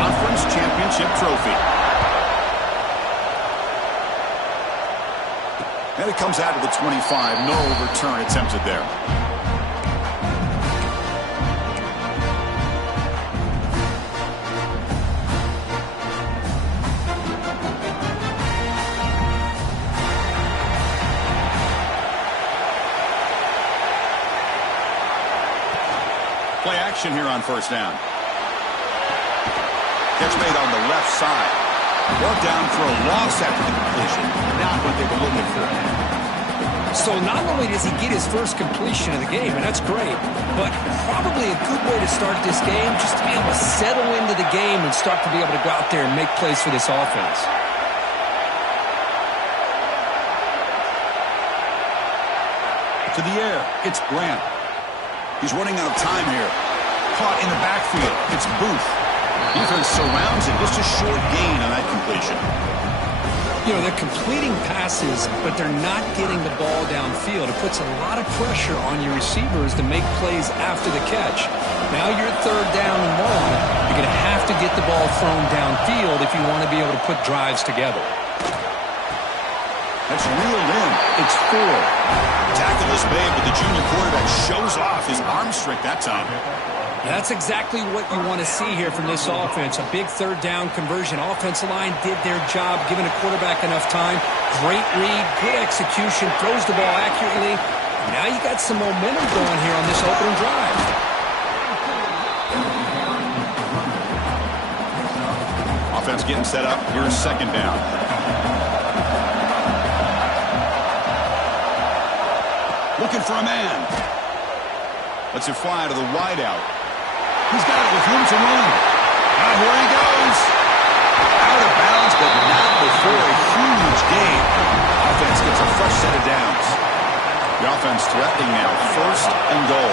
conference championship trophy. And it comes out of the 25. No return attempted there. Play action here on first down. Catch made on the left side. Brought down for a loss after the completion. Not what they were looking for. So not only does he get his first completion of the game, and that's great, but probably a good way to start this game, just to be able to settle into the game and start to be able to go out there and make plays for this offense. To the air, it's Grant. He's running out of time here. Caught in the backfield. It's Booth. Defense surrounds it. Just a short gain on that completion. You know, they're completing passes, but they're not getting the ball downfield. It puts a lot of pressure on your receivers to make plays after the catch. Now you're third down and 1. You're going to have to get the ball thrown downfield if you want to be able to put drives together. That's reeled in. It's 4. Tackle is made, but the junior quarterback shows off his arm strength that time. That's exactly what you want to see here from this offense. A big third down conversion. Offensive line did their job, giving a quarterback enough time. Great read, good execution, throws the ball accurately. Now you got some momentum going here on this opening drive. Offense getting set up. Here's second down. Looking for a man. Lets it fly to the wideout. He's got it with room to run. Now here he goes. Out of bounds, but not before a huge gain. Offense gets a fresh set of downs. The offense threatening now. First and goal.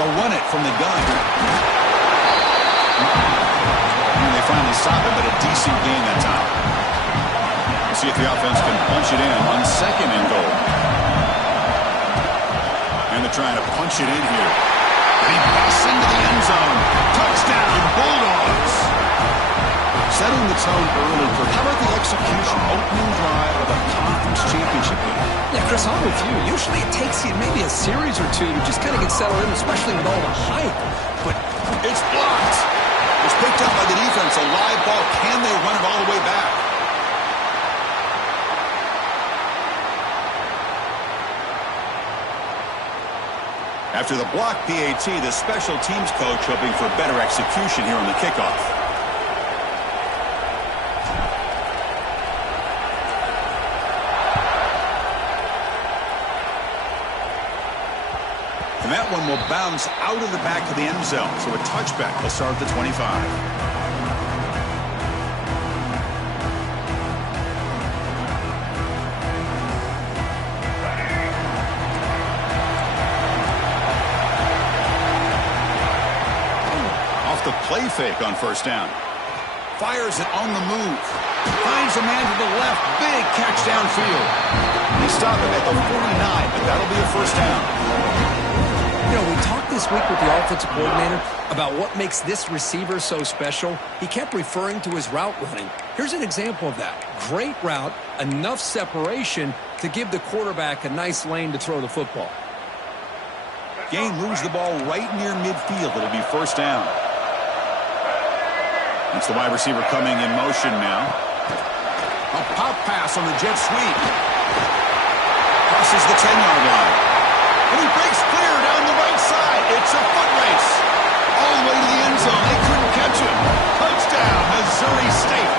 They'll run it from the gun. And they finally stop it, but a decent gain that time. See if the offense can punch it in on second and goal. And they're trying to punch it in here. And he busts into the end zone. Touchdown, Bulldogs. Setting the tone early for how about the execution, opening drive of a conference championship game. Yeah, Chris, I'm with you. Usually it takes you maybe a series or two to just kind of get settled in, especially with all the hype. But it's blocked. It's picked up by the defense. A live ball. Can they run it all the way back? After the block PAT, the special teams coach hoping for better execution here on the kickoff. And that one will bounce out of the back of the end zone. So a touchback will start at the 25. The play fake on first down. Fires it on the move. Finds a man to the left. Big catch downfield. They stop him at the 49, but that'll be a first down. You know, we talked this week with the offensive coordinator about what makes this receiver so special. He kept referring to his route running. Here's an example of that. Great route, enough separation to give the quarterback a nice lane to throw the football. Gain moves the ball right near midfield. It'll be first down. It's the wide receiver coming in motion now. A pop pass on the jet sweep. Crosses the 10-yard line. And he breaks clear down the right side. It's a foot race. All the way to the end zone. They couldn't catch him. Touchdown, Missouri State.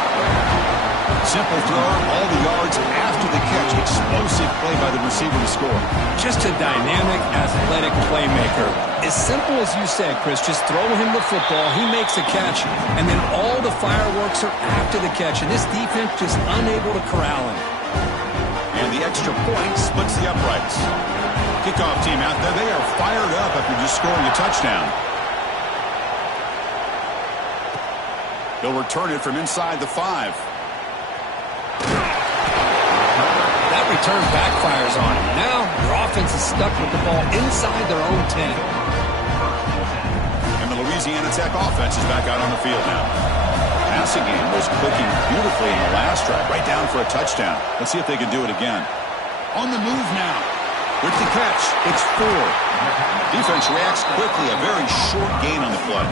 Simple throw, all the yards after the catch. Explosive play by the receiver to score. Just a dynamic, athletic playmaker. As simple as you said, Chris, just throw him the football, he makes a catch, and then all the fireworks are after the catch, and this defense just unable to corral him. And the extra point splits the uprights. Kickoff team out there, they are fired up after just scoring a touchdown. They'll return it from inside the 5. That return backfires on him. Now their offense is stuck with the ball inside their own 10. And the Louisiana Tech offense is back out on the field now. Passing game was clicking beautifully in the last drive, right down for a touchdown. Let's see if they can do it again. On the move now. With the catch, it's 4. Defense reacts quickly, a very short gain on the play.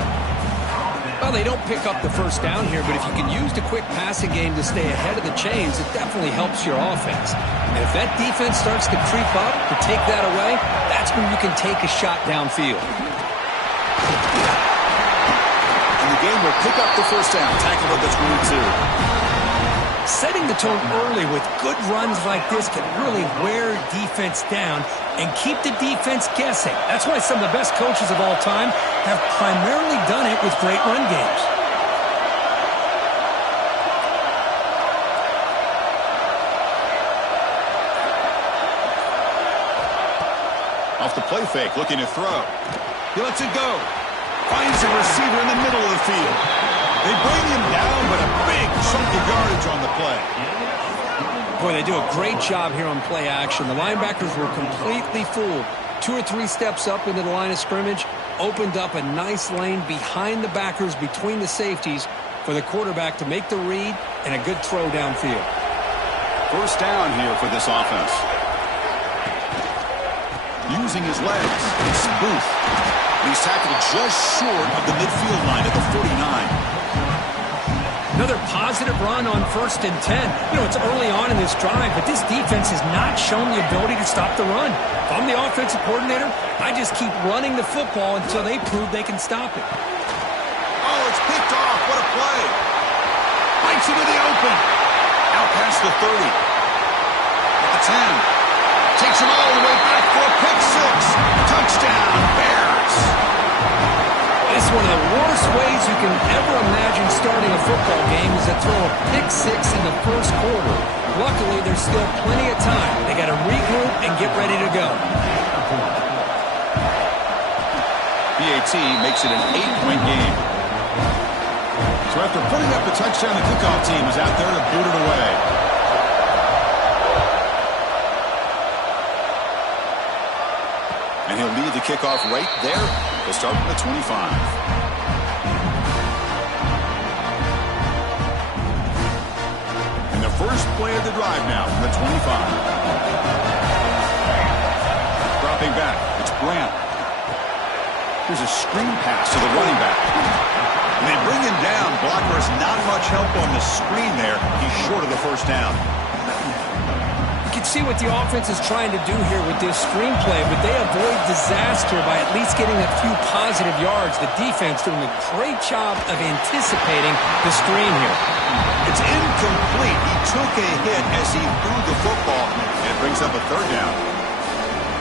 Well, they don't pick up the first down here, but if you can use the quick passing game to stay ahead of the chains, it definitely helps your offense. And if that defense starts to creep up to take that away, that's when you can take a shot downfield. And the game will pick up the first down, tackle at the 22. Setting the tone early with good runs like this can really wear defense down and keep the defense guessing. That's why some of the best coaches of all time have primarily done it with great run games. Off the play fake, looking to throw. He lets it go. Finds the receiver in the middle of the field. They bring him down, but a big chunk of yardage on the play. Boy, they do a great job here on play action. The linebackers were completely fooled. 2 or 3 steps up into the line of scrimmage, opened up a nice lane behind the backers, between the safeties, for the quarterback to make the read and a good throw downfield. First down here for this offense. Using his legs, it's Booth. He's tackled just short of the midfield line at the 49. Another positive run on 1st and 10. You know, it's early on in this drive, but this defense has not shown the ability to stop the run. If I'm the offensive coordinator, I just keep running the football until they prove they can stop it. Oh, it's picked off. What a play. Bites into the open. Out past the 30. At the 10. Takes him all the way back for a pick 6. Touchdown, Bears. It's one of the worst ways you can ever imagine starting a football game is to throw a pick 6 in the first quarter. Luckily, there's still plenty of time. They got to regroup and get ready to go. BAT makes it an 8-point game. So after putting up the touchdown, the kickoff team is out there to boot it away. And he'll lead the kickoff right there. He'll start from the 25. And the first play of the drive now from the 25. Dropping back, it's Grant. Here's a screen pass to the running back. And they bring him down. Blocker's not much help on the screen there. He's short of the first down. You can see what the offense is trying to do here with this screenplay, but they avoid disaster by at least getting a few positive yards. The defense doing a great job of anticipating the screen here. It's incomplete. He took a hit as he threw the football, and it brings up a 3rd down.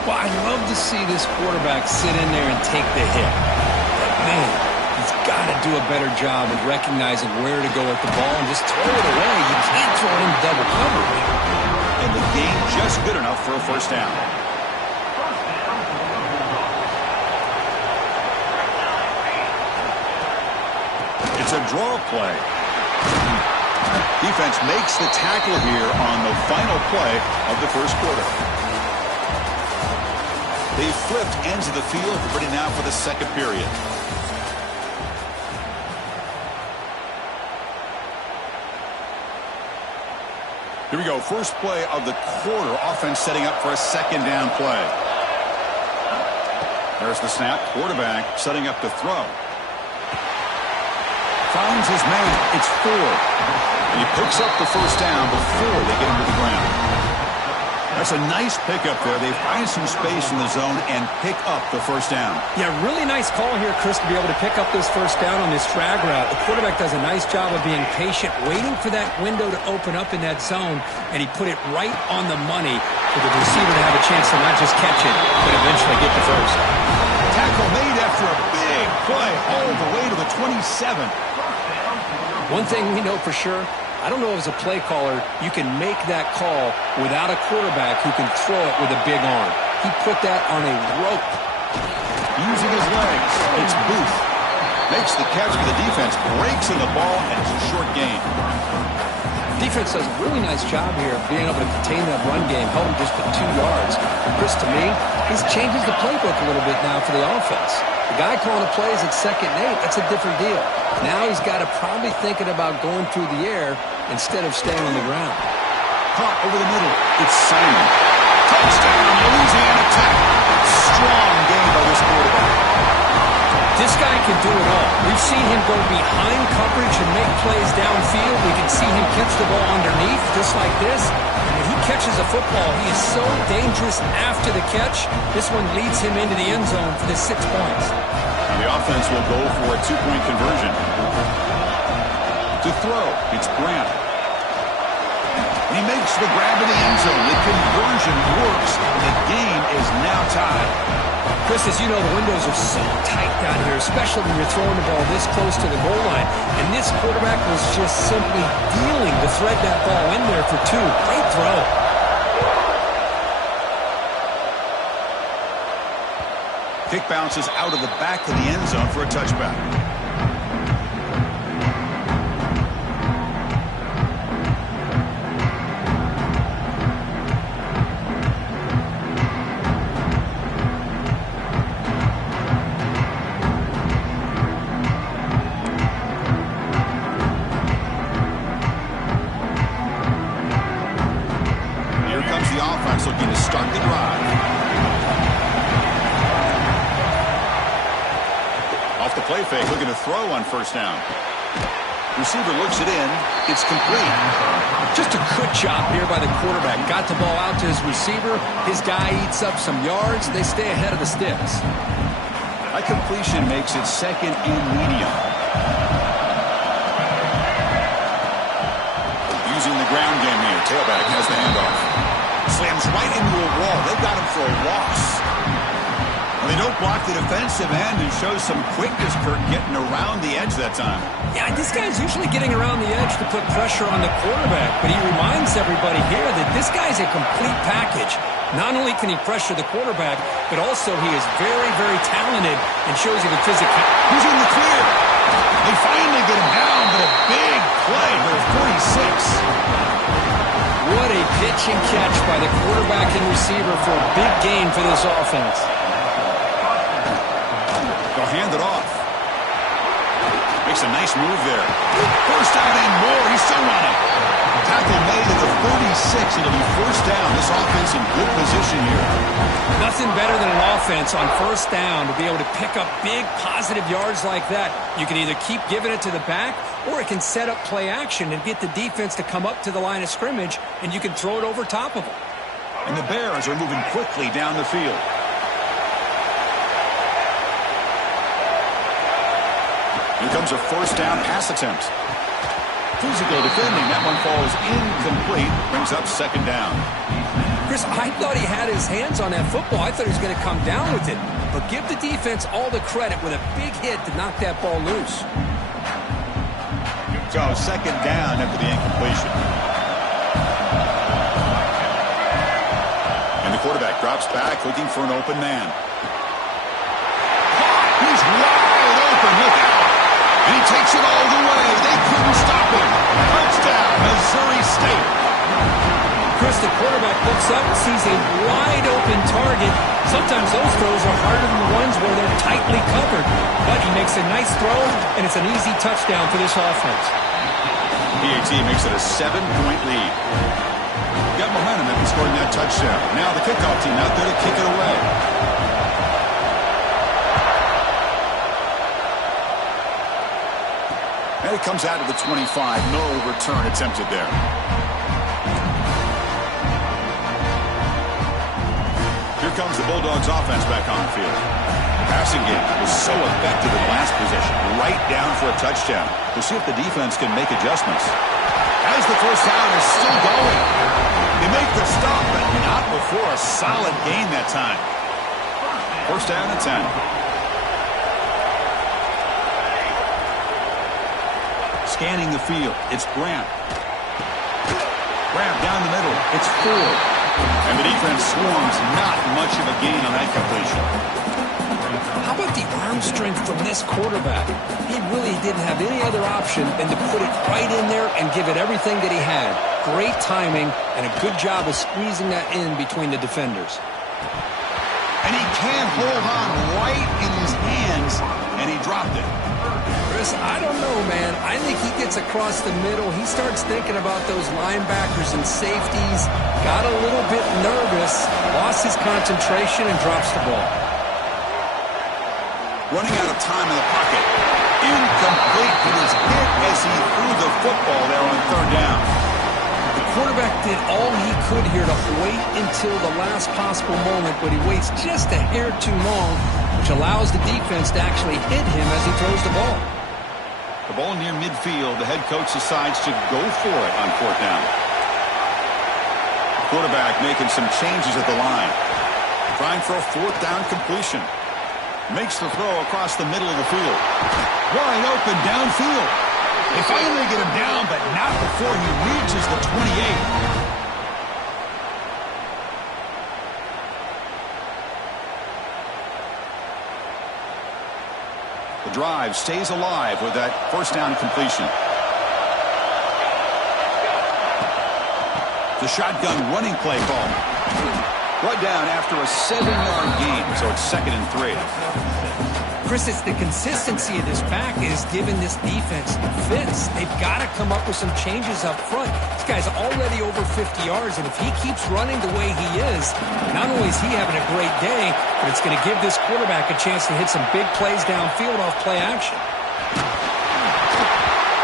Well, I'd love to see this quarterback sit in there and take the hit. But man, he's got to do a better job of recognizing where to go with the ball and just throw it away. You can't throw it in double coverage. And the game just good enough for a first down. It's a draw play. Defense makes the tackle here on the final play of the first quarter. They flipped ends of the field, ready now for the second period. Here we go. First play of the quarter. Offense setting up for a 2nd down play. There's the snap. Quarterback setting up to throw. Finds his man. It's Ford. And he picks up the first down before they get him to the ground. That's a nice pickup there. They find some space in the zone and pick up the first down. Yeah, really nice call here, Chris, to be able to pick up this first down on this drag route. The quarterback does a nice job of being patient, waiting for that window to open up in that zone, and he put it right on the money for the receiver to have a chance to not just catch it, but eventually get the first. Tackle made after a big play all the way to the 27. One thing we know for sure, I don't know as a play caller, you can make that call without a quarterback who can throw it with a big arm. He put that on a rope. Using his legs, it's Booth. Makes the catch for the defense, breaks in the ball, and it's a short gain. Defense does a really nice job here of being able to contain that run game, held him just to 2 yards. Chris, to me, this changes the playbook a little bit now for the offense. The guy calling the plays at 2nd and 8, that's a different deal. Now he's got to probably thinking about going through the air instead of staying on the ground. Caught over the middle. It's Simon. Touchdown, Louisiana Tech. Strong game by this quarterback. This guy can do it all. We've seen him go behind coverage and make plays downfield. We can see him catch the ball underneath, just like this. And when he catches a football, he is so dangerous after the catch. This one leads him into the end zone for the 6 points. Now the offense will go for a 2-point conversion. To throw, it's Grant. He makes the grab in the end zone. The conversion works. The game is now tied. Chris, as you know, the windows are so tight down here, especially when you're throwing the ball this close to the goal line. And this quarterback was just simply dealing to thread that ball in there for 2. Great throw. Kick bounces out of the back of the end zone for a touchback. Looking to start the drive. Off the play fake, looking to throw on 1st down. Receiver looks it in. It's complete. Just a good job here by the quarterback. Got the ball out to his receiver. His guy eats up some yards. They stay ahead of the sticks. A completion makes it 2nd and medium. Using the ground game here. Tailback has the handoff. Slams right into a wall. They've got him for a loss. Well, they don't block the defensive end and show some quickness, Kirk, getting around the edge that time. Yeah, this guy's usually getting around the edge to put pressure on the quarterback, but he reminds everybody here that this guy's a complete package. Not only can he pressure the quarterback, but also he is very, very talented and shows you the physical. He's in the clear. They finally get him down, but a big play for 46. What a pitch and catch by the quarterback and receiver for a big gain for this offense. They'll hand it off. Makes a nice move there. 1st down and more. He's still running. Tackle made at the 36. It'll be 1st down. This offense in good position here. Nothing better than an offense on 1st down to be able to pick up big positive yards like that. You can either keep giving it to the back, or it can set up play action and get the defense to come up to the line of scrimmage, and you can throw it over top of them. And the Bears are moving quickly down the field. Here comes a 1st down pass attempt. Physical defending. That one falls incomplete. Brings up 2nd down. Chris, I thought he had his hands on that football. I thought he was going to come down with it. But give the defense all the credit with a big hit to knock that ball loose. So 2nd down after the incompletion. And the quarterback drops back looking for an open man. He's wide open. Look out. And he takes it all the way. They couldn't stop him. Touchdown, Missouri State. Chris, the quarterback looks up and sees a wide-open target. Sometimes those throws are harder than the ones where they're tightly covered. But he makes a nice throw, and it's an easy touchdown for this offense. PAT makes it a 7-point lead. Got momentum after scoring that touchdown. Now the kickoff team out there to kick it away. And it comes out of the 25. No return attempted there. Here comes the Bulldogs offense back on the field. The passing game was so effective in last possession, right down for a touchdown. We'll see if the defense can make adjustments. As the 1st down is still going. They make the stop, but not before a solid gain that time. 1st down and 10. Scanning the field, it's Grant. Grant down the middle, it's Ford. And the defense swarms, not much of a gain on that completion. How about the arm strength from this quarterback? He really didn't have any other option than to put it right in there and give it everything that he had. Great timing and a good job of squeezing that in between the defenders. And he can't hold on right in his hands, and he dropped it. Chris, I don't know, man. I think he gets across the middle. He starts thinking about those linebackers and safeties, got a little bit nervous, lost his concentration, and drops the ball. Running out of time in the pocket. Incomplete. He was hit as he threw the football there on third down. The quarterback did all he could here to wait until the last possible moment, but he waits just a hair too long, which allows the defense to actually hit him as he throws the ball. The ball near midfield. The head coach decides to go for it on fourth down. The quarterback making some changes at the line. Trying for a fourth down completion. Makes the throw across the middle of the field. Wide open downfield. They finally get him down, but not before he reaches the 28. The drive stays alive with that first down completion. The shotgun running play call. Brought down after a 7-yard gain, so it's 2nd and 3. Chris, it's the consistency of this pack is giving this defense fits. They've got to come up with some changes up front. This guy's already over 50 yards, and if he keeps running the way he is, not only is he having a great day, but it's going to give this quarterback a chance to hit some big plays downfield off play action.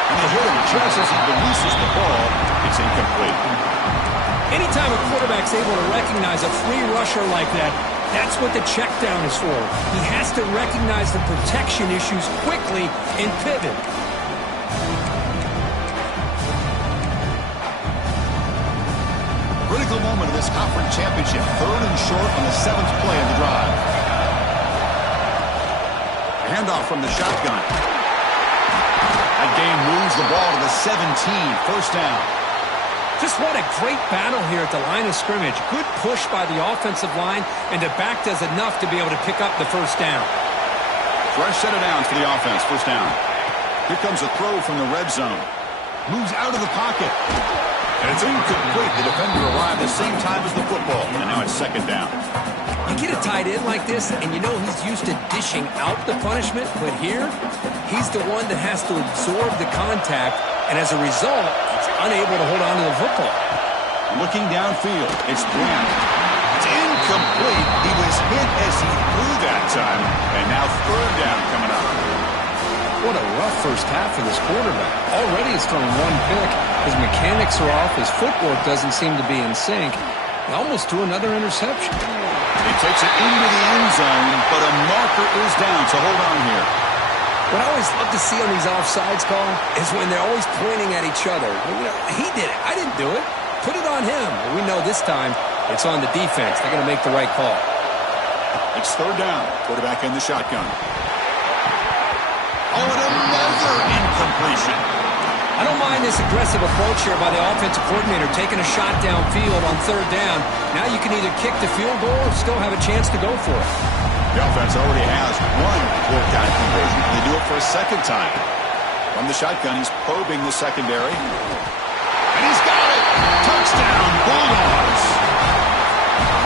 And they hit him just as he releases the ball. It's incomplete. Anytime a quarterback's able to recognize a free rusher like that, that's what the check down is for. He has to recognize the protection issues quickly and pivot. Critical moment of this conference championship. 3rd and short on the 7th play of the drive. A handoff from the shotgun. That game moves the ball to the 17. First down. Just what a great battle here at the line of scrimmage. Good push by the offensive line, and the back does enough to be able to pick up the first down. Fresh set of downs for the offense. First down. Here comes a throw from the red zone. Moves out of the pocket. And it's incomplete. The defender arrived at the same time as the football. And now it's 2nd down. You get a tight end like this, and you know he's used to dishing out the punishment, but here, he's the one that has to absorb the contact, and as a result, he's unable to hold on to the football. Looking downfield, it's Brown. It's incomplete. He was hit as he threw that time, and now 3rd down coming up. What a rough first half for this quarterback. Already he's thrown 1 pick. His mechanics are off. His footwork doesn't seem to be in sync. He almost threw another interception. He takes it into the end zone, but a marker is down, so hold on here. What I always love to see on these offsides call is when they're always pointing at each other. You know, he did it. I didn't do it. Put it on him. We know this time it's on the defense. They're going to make the right call. It's 3rd down. Quarterback in the shotgun. Oh, and another incompletion. I don't mind this aggressive approach here by the offensive coordinator, taking a shot downfield on 3rd down. Now you can either kick the field goal or still have a chance to go for it. The offense already has 1 fourth-down conversion. They do it for a 2nd time. From the shotgun, he's probing the secondary. And he's got it! Touchdown, Bulldogs!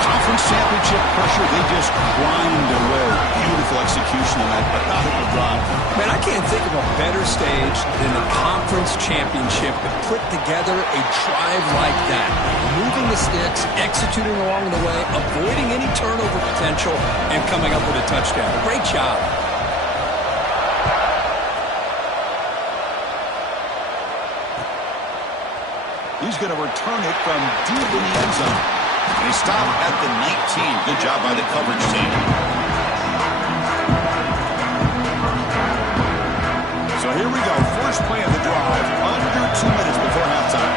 Conference championship pressure, they just grind away. Beautiful execution on that methodical drive. Man, I can't think of a better stage than the conference championship to put together a drive like that. Moving the sticks, executing along the way, avoiding any turnover potential, and coming up with a touchdown. Great job. He's going to return it from deep in the end zone. And he stopped at the 19. Good job by the coverage team. So here we go. First play of the drive. Under 2 minutes before halftime.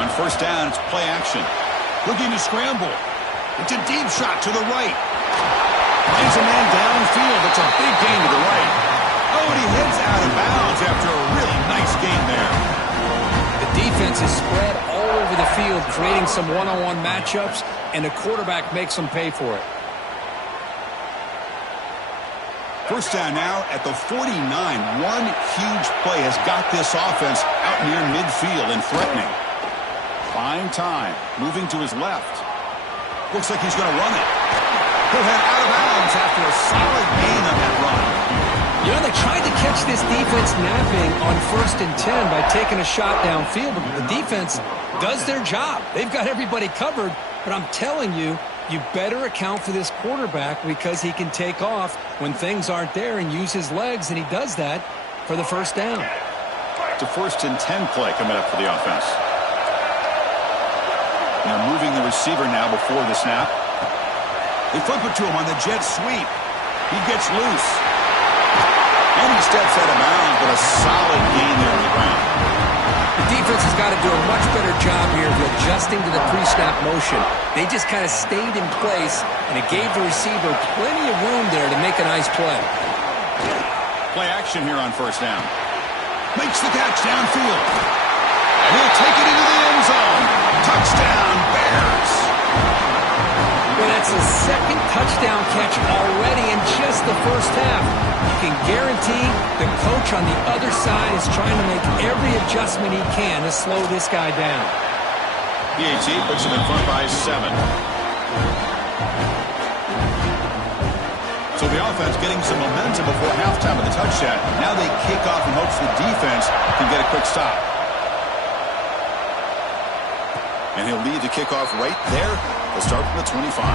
On first down, it's play action. Looking to scramble. It's a deep shot to the right. Finds a man downfield. It's a big gain to the right. Oh, and he heads out of bounds after a really nice gain there. The defense is spread all over the field, creating some one-on-one matchups, and the quarterback makes them pay for it. First down now at the 49. One huge play has got this offense out near midfield and threatening. Fine time. Moving to his left. Looks like he's going to run it. He'll head out of bounds after a solid gain on that run. You know, they tried to catch this defense napping on 1st and 10 by taking a shot downfield, but the defense does their job. They've got everybody covered, but I'm telling you, you better account for this quarterback because he can take off when things aren't there and use his legs, and he does that for the first down. It's a 1st and 10 play coming up for the offense. Now moving the receiver now before the snap. They flip it to him on the jet sweep. He gets loose. And he steps out of bounds, but a solid gain there on the ground. The defense has got to do a much better job here of adjusting to the pre-snap motion. They just kind of stayed in place, and it gave the receiver plenty of room there to make a nice play. Play action here on 1st down. Makes the catch downfield. And he'll take it into the end zone. Touchdown, Bears. Well, that's his 2nd touchdown catch already in just the first half. You can guarantee the coach on the other side is trying to make every adjustment he can to slow this guy down. PAT puts him in front by 7. So the offense getting some momentum before halftime of the touchdown. Now they kick off in hopes the defense can get a quick stop. And he'll lead the kickoff right there. They'll start from the 25.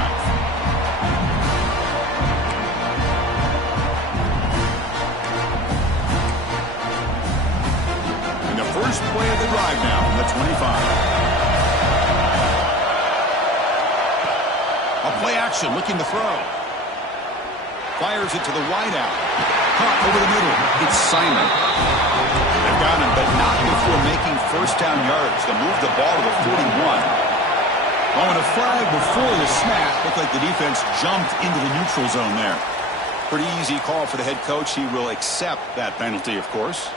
And the first play of the drive now from the 25. A play action looking to throw. Fires it to the wideout. Caught over the middle. It's Simon. They've got him, but not before making 1st down yards. They'll move the ball to the 41. Oh, and a flag before the snap. Looked like the defense jumped into the neutral zone there. Pretty easy call for the head coach. He will accept that penalty, of course.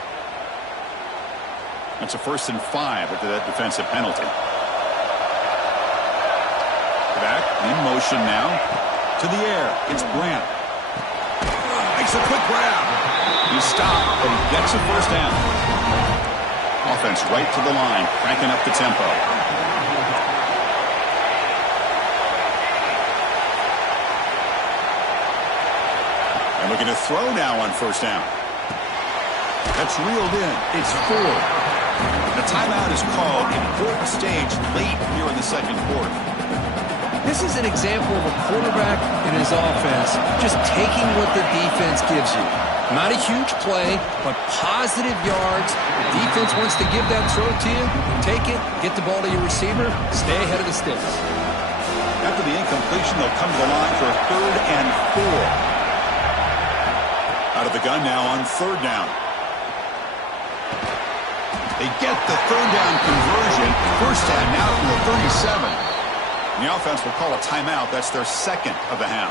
That's a 1st and 5 after that defensive penalty. Back in motion now. To the air. It's Grant. Makes a quick grab. He stopped, but he gets a 1st down. Offense right to the line, cranking up the tempo. And looking to throw now on 1st down. That's reeled in. It's 4. The timeout is called. Important stage late here in the 2nd quarter. This is an example of a quarterback and his offense just taking what the defense gives you. Not a huge play, but positive yards. The defense wants to give that throw to you. Take it, get the ball to your receiver, stay ahead of the sticks. After the incompletion, they'll come to the line for a 3rd and 4. Out of the gun now on 3rd down. They get the 3rd down conversion. 1st down now from the 37. And the offense will call a timeout. That's their 2nd of the half.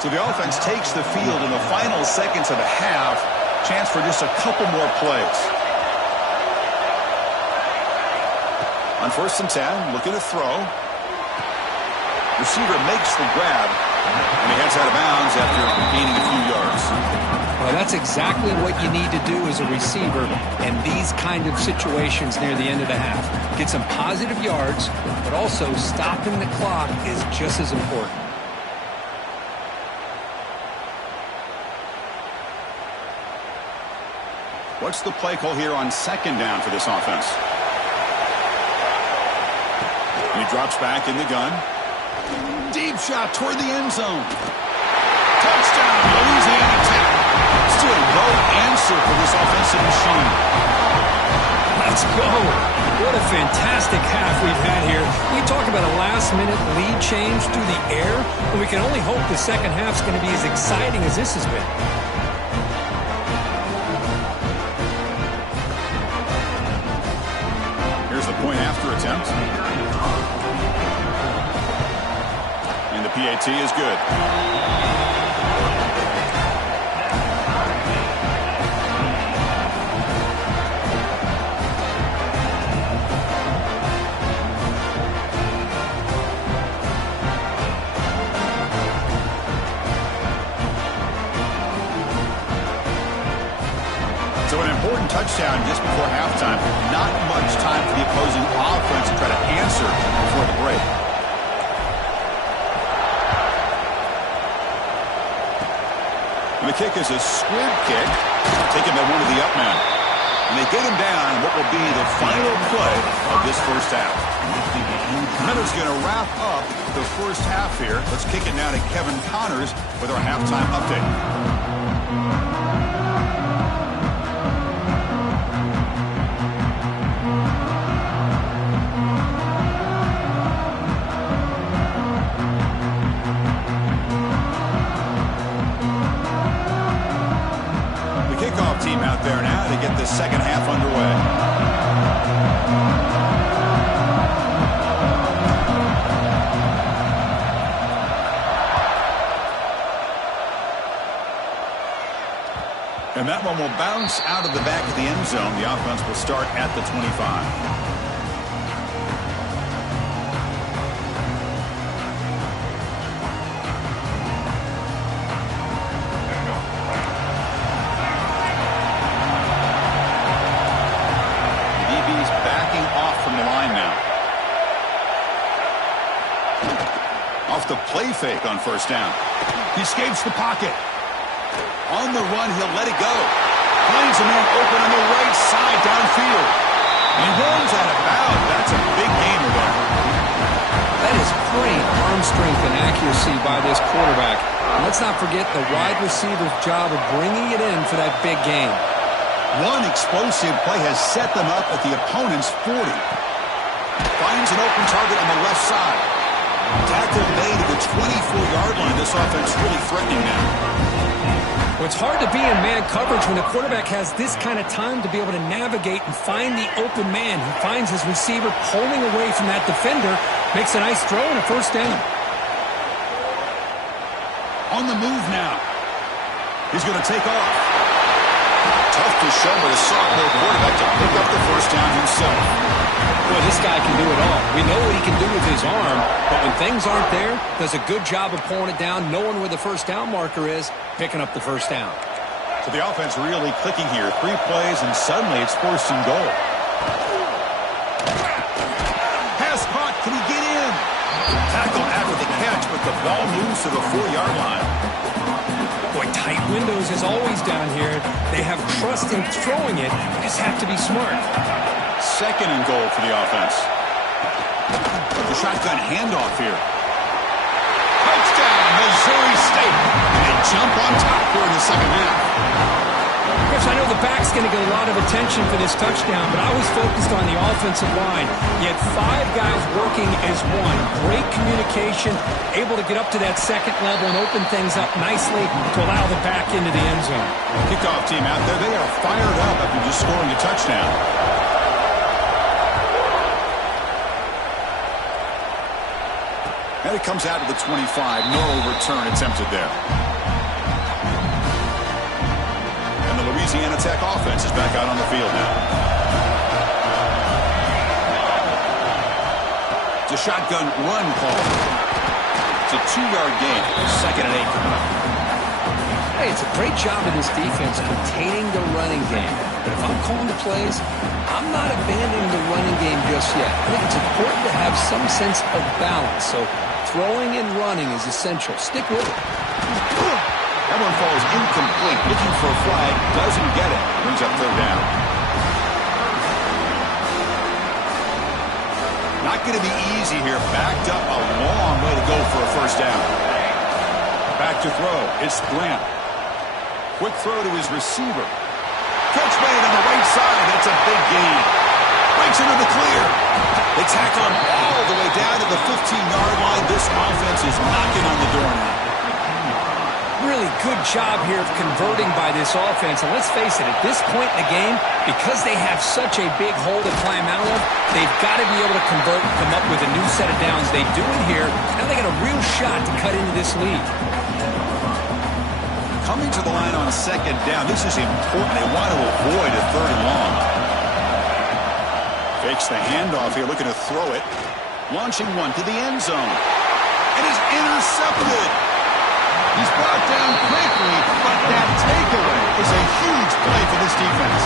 So the offense takes the field in the final seconds of the half. Chance for just a couple more plays. On 1st and 10, looking to throw. Receiver makes the grab, and he heads out of bounds after gaining a few yards. Well, that's exactly what you need to do as a receiver in these kind of situations near the end of the half. Get some positive yards, but also stopping the clock is just as important. What's the play call here on 2nd down for this offense? And he drops back in the gun. Deep shot toward the end zone. Touchdown, Louisiana Tech. Still no answer for this offensive machine. Let's go. What a fantastic half we've had here. We talk about a last-minute lead change through the air, and we can only hope the 2nd half's going to be as exciting as this has been. Here's the point after attempt. And the PAT is good. touchdown just before halftime. Not much time for the opposing offense to try to answer before the break. And the kick is a squib kick, taken by one of the up men. And they get him down in what will be the final play of this first half. Miller's going to wrap up the first half here. Let's kick it now to Kevin Connors with our halftime update. Team out there now to get the second half underway. And that one will bounce out of the back of the end zone. The offense will start at the 25. The play fake on first down. He escapes the pocket. On the run, he'll let it go. Finds a man open on the right side downfield. And runs out of bounds. That's a big gainer there. That is great arm strength and accuracy by this quarterback. And let's not forget the wide receiver's job of bringing it in for that big gain. One explosive play has set them up at the opponent's 40. Finds an open target on the left side. Tackle made at the 24-yard line. This offense really threatening now. Well, it's hard to be in man coverage when the quarterback has this kind of time to be able to navigate and find the open man. He finds his receiver pulling away from that defender, makes a nice throw and a first down. On the move now. He's going to take off. Tough to show, but a sophomore quarterback to pick up the first down himself. Boy, this guy can do it all. We know what he can do with his arm, but when things aren't there, does a good job of pulling it down, knowing where the first down marker is, picking up the first down. So the offense really clicking here. 3 plays, and suddenly it's first and goal. Pass caught. Can he get in? Tackled after the catch, but the ball moves to the 4-yard line. Boy, tight windows as always down here. They have trust in throwing it. They just have to be smart. Second and goal for the offense. The shotgun handoff here. Touchdown, Missouri State. And they jump on top here in the second half. Chris, I know the back's going to get a lot of attention for this touchdown, but I was focused on the offensive line. You had 5 guys working as one. Great communication, able to get up to that second level and open things up nicely to allow the back into the end zone. Kickoff team out there, they are fired up after just scoring a touchdown. And it comes out to the 25. No return attempted there. And the Louisiana Tech offense is back out on the field now. It's a shotgun run call. It's a 2-yard gain. Second and 8 coming up. Hey, it's a great job of this defense containing the running game. But if I'm calling the plays, I'm not abandoning the running game just yet. I think it's important to have some sense of balance. So throwing and running is essential. Stick with it. That one falls incomplete. Looking for a flag. Doesn't get it. Brings up third down. Not going to be easy here. Backed up a long way to go for a first down. Back to throw. It's Grant. Quick throw to his receiver. Catch made on the right side. That's a big gain. Breaks into the clear. They tackle him all the way down to the 15-yard line. This offense is knocking on the door now. Really good job here of converting by this offense. And let's face it, at this point in the game, because they have such a big hole to climb out of, they've got to be able to convert and come up with a new set of downs. They do it here. Now they got a real shot to cut into this lead. Coming to the line on second down. This is important. They want to avoid a third and long. Fakes the handoff here, looking to throw it. Launching one to the end zone. And he's intercepted. He's brought down quickly, but that takeaway is a huge play for this defense.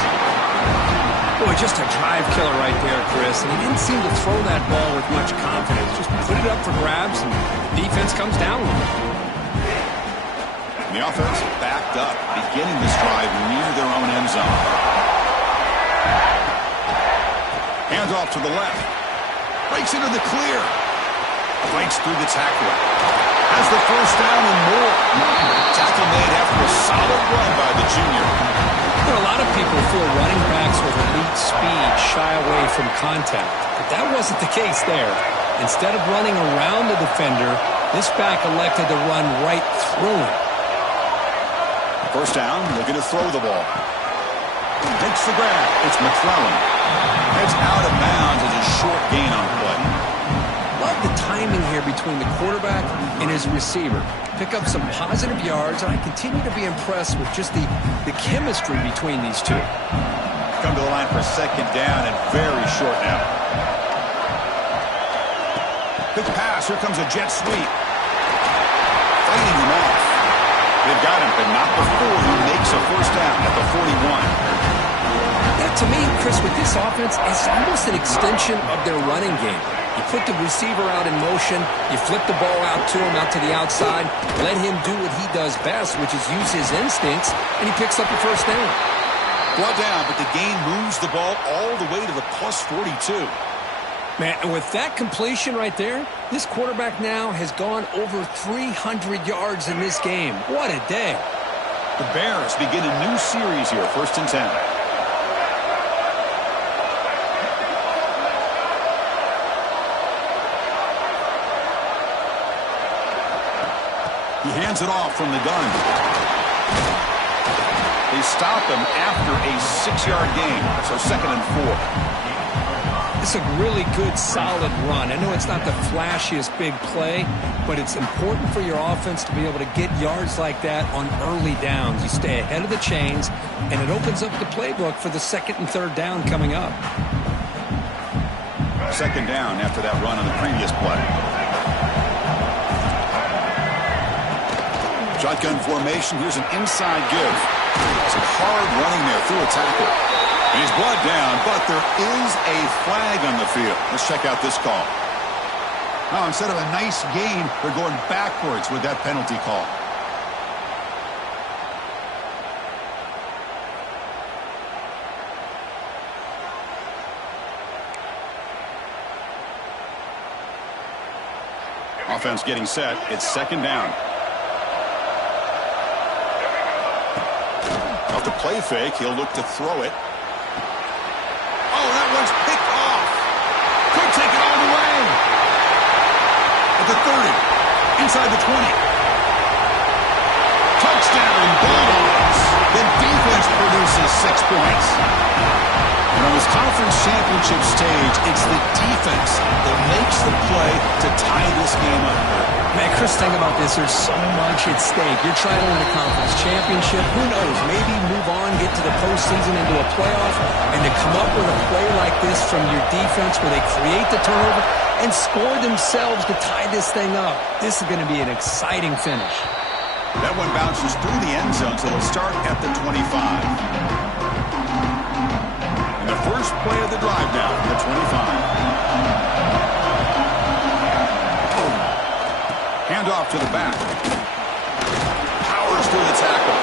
Boy, just a drive killer right there, Chris. And he didn't seem to throw that ball with much confidence. Just put it up for grabs, and defense comes down with it. And the offense backed up, beginning this drive near their own end zone. Hands off to the left. Breaks into the clear. Breaks through the tackler. Has the first down and more. Tackle made after a solid run by the junior. There are a lot of people feel running backs with elite speed shy away from contact. But that wasn't the case there. Instead of running around the defender, this back elected to run right through him. First down, looking to throw the ball. Takes the grab. It's McClellan. Heads out of bounds as a short gain on play. Love the timing here between the quarterback and his receiver. Pick up some positive yards, and I continue to be impressed with just the chemistry between these two. Come to the line for second down and very short now. Big pass. Here comes a jet sweep. Fighting him off. They've got him, but not before he makes a first down at the 41. Yeah, to me, Chris, with this offense, it's almost an extension of their running game. You put the receiver out in motion, you flip the ball out to him, out to the outside, let him do what he does best, which is use his instincts, and he picks up the first down. Brought down, but the gain moves the ball all the way to the plus 42. Man, and with that completion right there, this quarterback now has gone over 300 yards in this game. What a day. The Bears begin a new series here, 1st and 10. He hands it off from the gun. They stop him after a 6-yard gain, so 2nd and 4. It's a really good, solid run. I know it's not the flashiest big play, but it's important for your offense to be able to get yards like that on early downs. You stay ahead of the chains, and it opens up the playbook for the 2nd and 3rd down coming up. 2nd down after that run on the previous play. Shotgun formation. Here's an inside give. Some hard running there through a tackle. And he's brought down, but there is a flag on the field. Let's check out this call. Now, instead of a nice gain, they're going backwards with that penalty call. Offense getting set. It's 2nd down. Off the play fake, he'll look to throw it. Oh, that one's picked off. Could take it all the way. At the 30. Inside the 20. Touchdown, Bulldogs. The defense produces 6 points. And on this conference championship stage, it's the defense that makes the play to tie this game up. Man, Chris, think about this. There's so much at stake. You're trying to win a conference championship. Who knows? Maybe move on, get to the postseason, into a playoff, and to come up with a play like this from your defense where they create the turnover and score themselves to tie this thing up. This is going to be an exciting finish. That one bounces through the end zone, so it'll start at the 25. And the first play of the drive now, the 25. Handoff to the back. Powers through the tackle.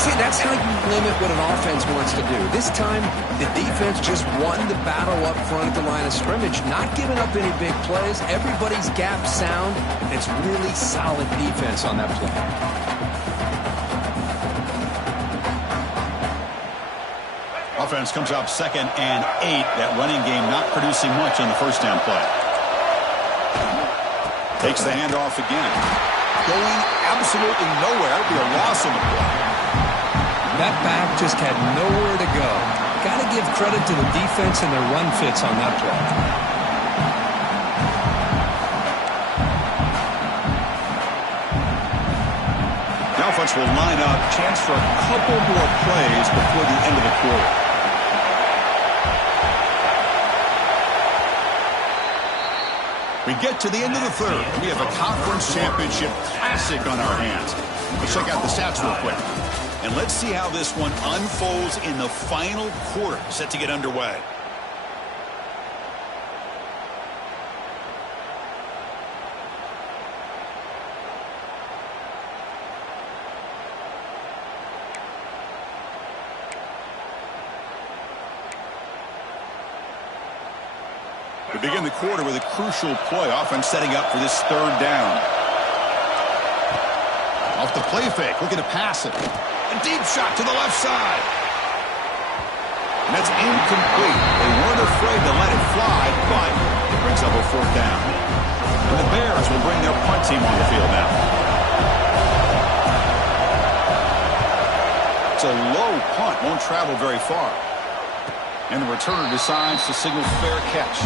See, that's how you limit what an offense wants to do. This time, the defense just won the battle up front at the line of scrimmage, not giving up any big plays. Everybody's gap sound. It's really solid defense on that play. Offense comes up 2nd and 8. That running game not producing much on the first down play. Takes the handoff again. Going absolutely nowhere. It'll be a loss on the play. That back just had nowhere to go. Got to give credit to the defense and their run fits on that play. The offense will line up. Chance for a couple more plays before the end of the quarter. We get to the end of the 3rd. We have a conference championship classic on our hands. Let's check out the stats real quick. And let's see how this one unfolds in the final quarter, set to get underway. We begin the quarter with a crucial play. Offense setting up for this third down. Off the play fake, looking to pass it. A deep shot to the left side. And that's incomplete. They weren't afraid to let it fly, but it brings up a fourth down. And the Bears will bring their punt team on the field now. It's a low punt, won't travel very far. And the returner decides to signal fair catch.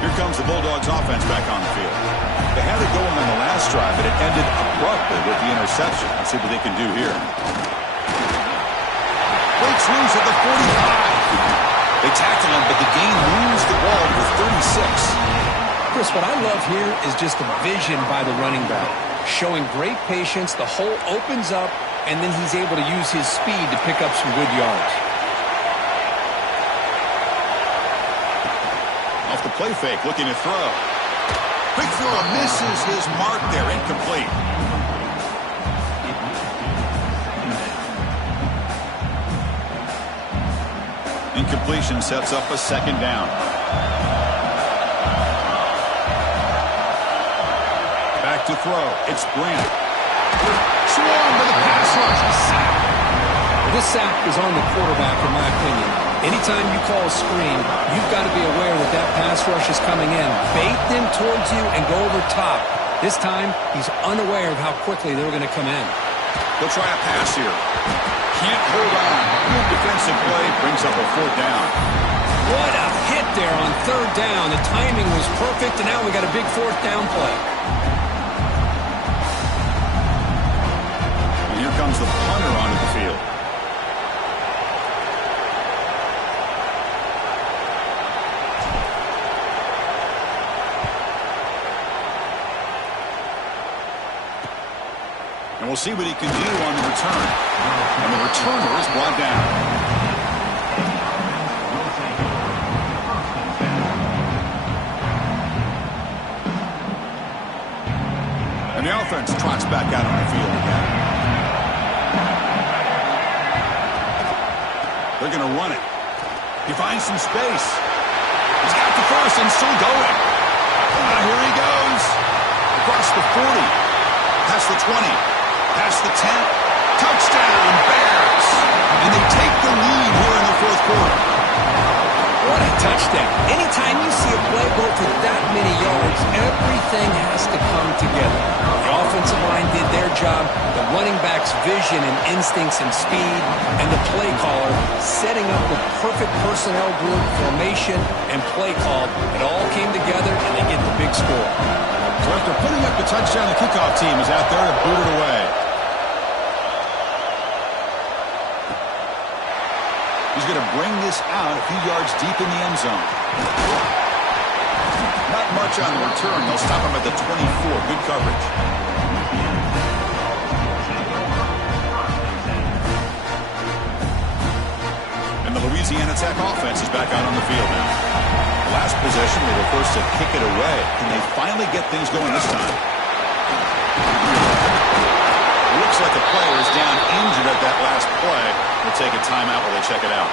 Here comes the Bulldogs offense back on the field. They had it going on the last drive, but it ended abruptly with the interception. Let's see what they can do here. Breaks loose at the 45. They tackle him, but the game moves the ball to 36. Chris, what I love here is just the vision by the running back. Showing great patience, the hole opens up, and then he's able to use his speed to pick up some good yards. Off the play fake, looking to throw. Quick throw misses his mark there, incomplete. Incompletion sets up a second down. Back to throw. It's Grant. Swarmed by the pass rush. This sack is on the quarterback, in my opinion. Anytime you call a screen, you've got to be aware that that pass rush is coming in. Bait them towards you and go over top. This time, he's unaware of how quickly they're going to come in. They'll try a pass here. Can't hold on. Good defensive play brings up a fourth down. What a hit there on third down. The timing was perfect, and now we got a big fourth down play. And here comes the punter onto the field. And we'll see what he can do on the return. And the returner is brought down. And the offense trots back out on the field again. They're going to run it. He finds some space. He's got the first and still going. Here he goes. Across the 40. Past the 20. Past the 10. Touchdown, Bears. And they take the lead here in the fourth quarter. What a touchdown. Anytime you see a play go for that many yards, everything has to come together. The offensive line did their job, the running back's vision and instincts and speed, and the play caller setting up the perfect personnel group, formation, and play call. It all came together, and they get the big score. So after putting up the touchdown, the kickoff team is out there to boot it away. He's going to bring this out a few yards deep in the end zone. Not much on the return. They'll stop him at the 24. Good coverage. And the Louisiana Tech offense is back out on the field now. Last possession, they were forced to kick it away. Can they finally get things going this time? It looks like the player is down injured at that last play. We'll take a timeout while they check it out.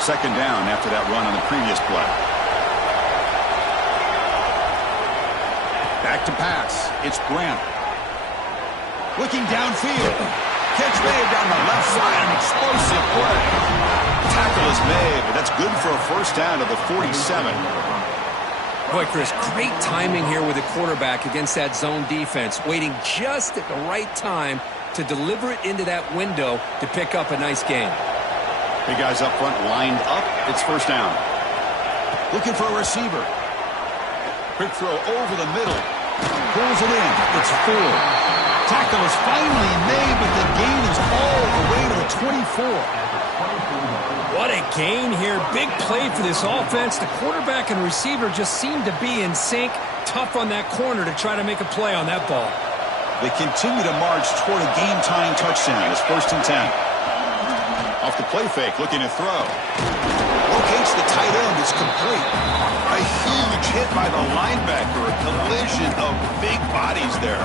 Second down after that run on the previous play. Back to pass. It's Grant. Looking downfield. Catch made down the left side. An explosive play. Tackle is made, but that's good for a first down to the 47. Boy, Chris, great timing here with the quarterback against that zone defense, waiting just at the right time to deliver it into that window to pick up a nice gain. Big guys up front lined up. It's first down. Looking for a receiver. Quick throw over the middle. Pulls it in. It's full. Tackle is finally made, but the gain is all the way to the 24. What a gain here. Big play for this offense. The quarterback and receiver just seem to be in sync. Tough on that corner to try to make a play on that ball. They continue to march toward a game-tying touchdown. It's 1st and 10. Off the play fake, looking to throw. Locates the tight end. It's complete. A huge hit by the linebacker. A collision of big bodies there.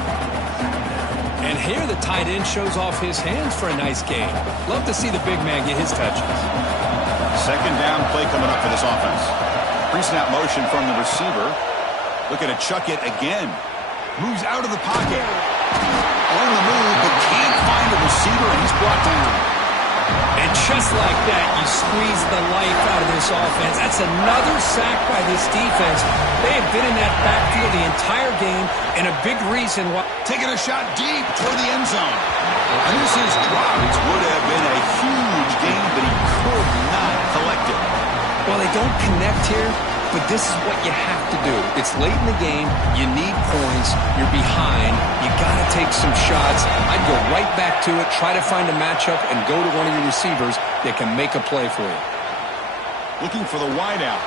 And here the tight end shows off his hands for a nice gain. Love to see the big man get his touches. 2nd down play coming up for this offense. Pre-snap motion from the receiver. Looking to chuck it again. Moves out of the pocket. On the move, but can't find a receiver, and he's brought down. And just like that, you squeeze the life out of this offense. That's another sack by this defense. They have been in that backfield the entire game, and a big reason why. Taking a shot deep toward the end zone. And this is dropped. It would have been a huge gain, but he could not collect it. Well, they don't connect here, but this is what you have to do. It's late in the game. You need points. You're behind. You got to take some shots. I'd go right back to it, try to find a matchup, and go to one of your receivers that can make a play for you. Looking for the wideout.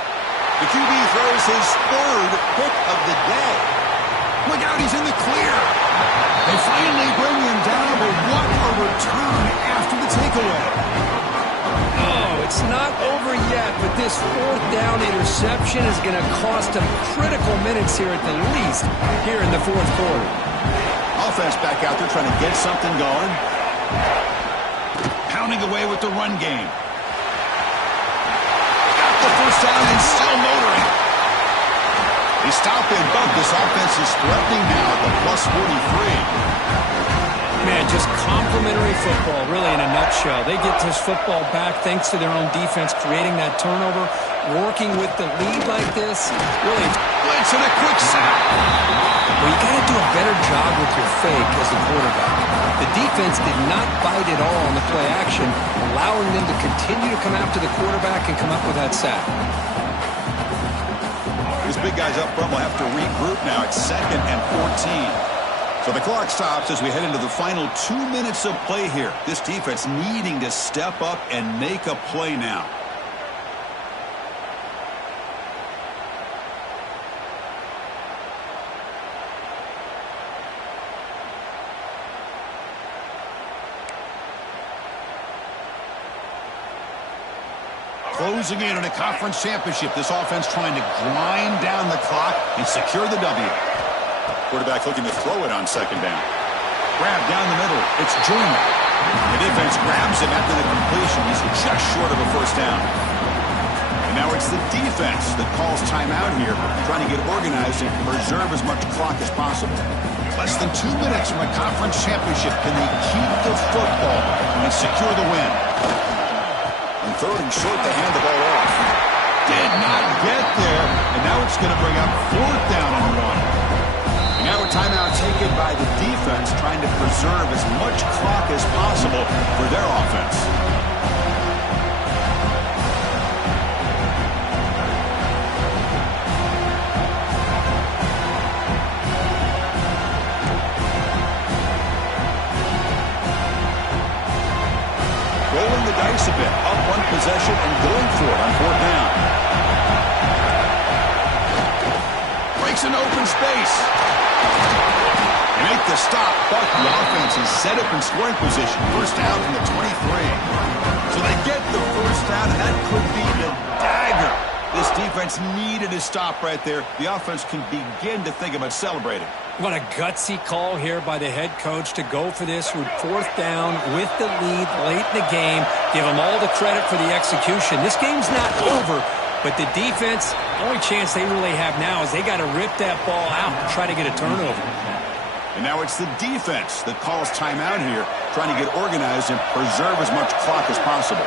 The QB throws his 3rd pick of the day. Look out, he's in the clear. They finally bring him down, but what a return after the takeaway. Oh, it's not over yet, but this 4th down interception is going to cost them critical minutes here at the least here in the 4th quarter. Offense back out there trying to get something going. Pounding away with the run game. Got the 1st down and still motoring. They stop in, but this offense is threatening now at the plus 43. Man, just complimentary football, really in a nutshell. They get this football back thanks to their own defense, creating that turnover, working with the lead like this. Really, blitz and a quick sack. Well, you got to do a better job with your fake as the quarterback. The defense did not bite at all on the play action, allowing them to continue to come after the quarterback and come up with that sack. These big guys up front will have to regroup now. It's 2nd and 14. So the clock stops as we head into the final 2 minutes of play here. This defense needing to step up and make a play now. Closing in on a conference championship. This offense trying to grind down the clock and secure the W. Quarterback looking to throw it on 2nd down. Grab down the middle. It's Junior. The defense grabs him after the completion. He's just short of a 1st down. And now it's the defense that calls timeout here, trying to get organized and preserve as much clock as possible. Less than 2 minutes from a conference championship. Can they keep the football and secure the win? And 3rd and short to hand the ball off. Did not get there. And now it's going to bring up 4th down and 1. And now a timeout taken by the defense, trying to preserve as much clock as possible for their offense. Rolling the dice a bit, up one possession and going for it on 4th down. Breaks an open space. They make the stop, but the offense is set up in scoring position. 1st down from the 23. So they get the 1st down, and that could be the dagger. This defense needed a stop right there. The offense can begin to think about celebrating. What a gutsy call here by the head coach to go for this with 4th down with the lead late in the game. Give them all the credit for the execution. This game's not over, but the defense, the only chance they really have now is they got to rip that ball out and try to get a turnover. And now it's the defense that calls timeout here, trying to get organized and preserve as much clock as possible.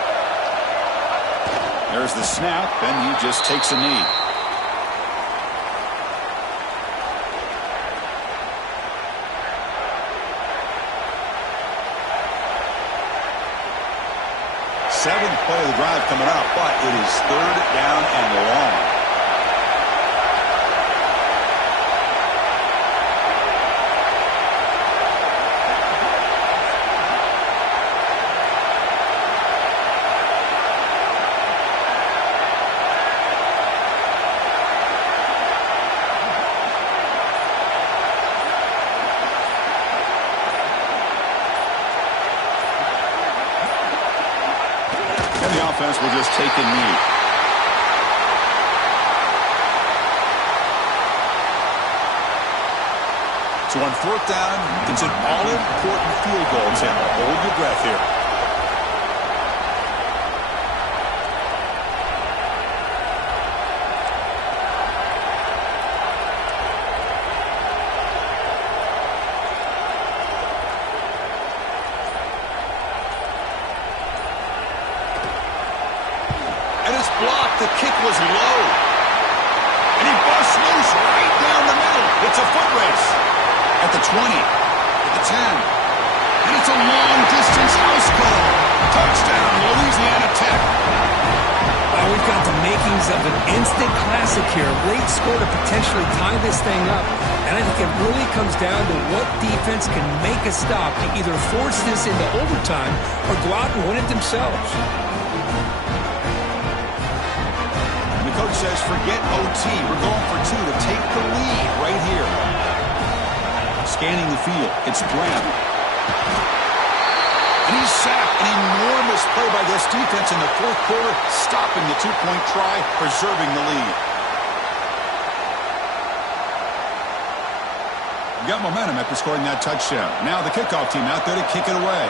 There's the snap, and he just takes a knee. Seventh play of the drive coming up, but it is 3rd down and long. So on fourth down, it's an all-important field goal attempt. Hold your breath here. And it's blocked. The kick was low. And he busts loose right down the middle. It's a foot race. At the 20, at the 10. And it's a long-distance house call. Touchdown, Louisiana Tech. Well, we've got the makings of an instant classic here. Late score to potentially tie this thing up. And I think it really comes down to what defense can make a stop to either force this into overtime or go out and win it themselves. And the coach says, forget OT. We're going for two to take the lead right here. Scanning the field, it's Graham. And he's sacked. An enormous play by this defense in the fourth quarter, stopping the two-point try, preserving the lead. We got momentum after scoring that touchdown. Now the kickoff team out there to kick it away.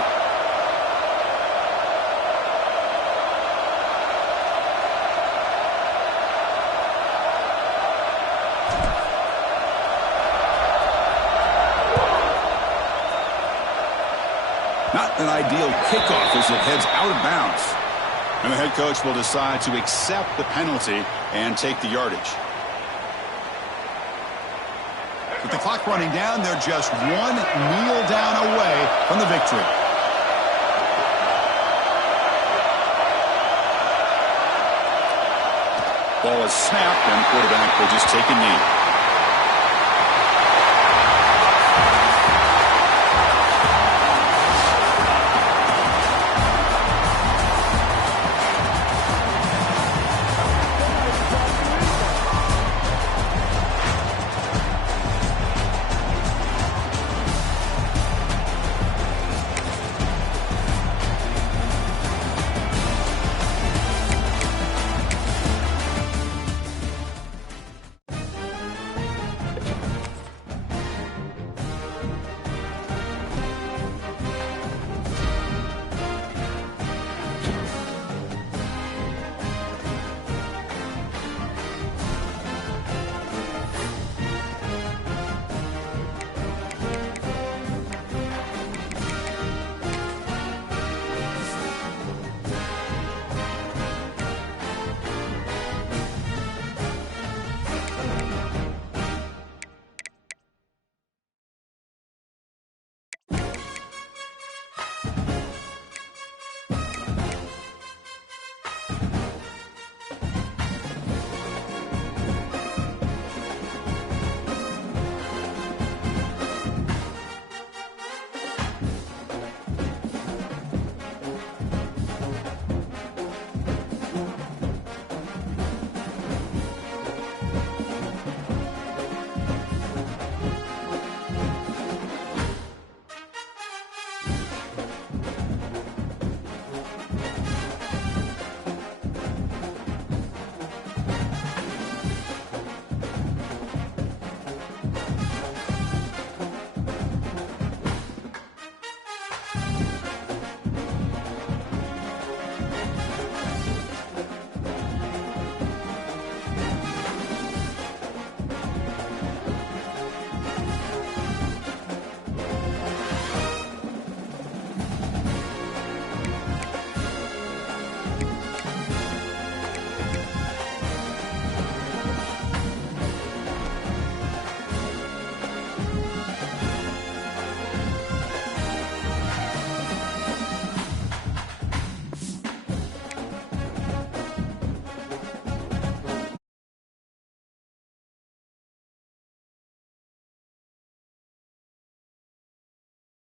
Not an ideal kickoff as it heads out of bounds. And the head coach will decide to accept the penalty and take the yardage. With the clock running down, they're just one kneel down away from the victory. Ball is snapped, and the quarterback will just take a knee.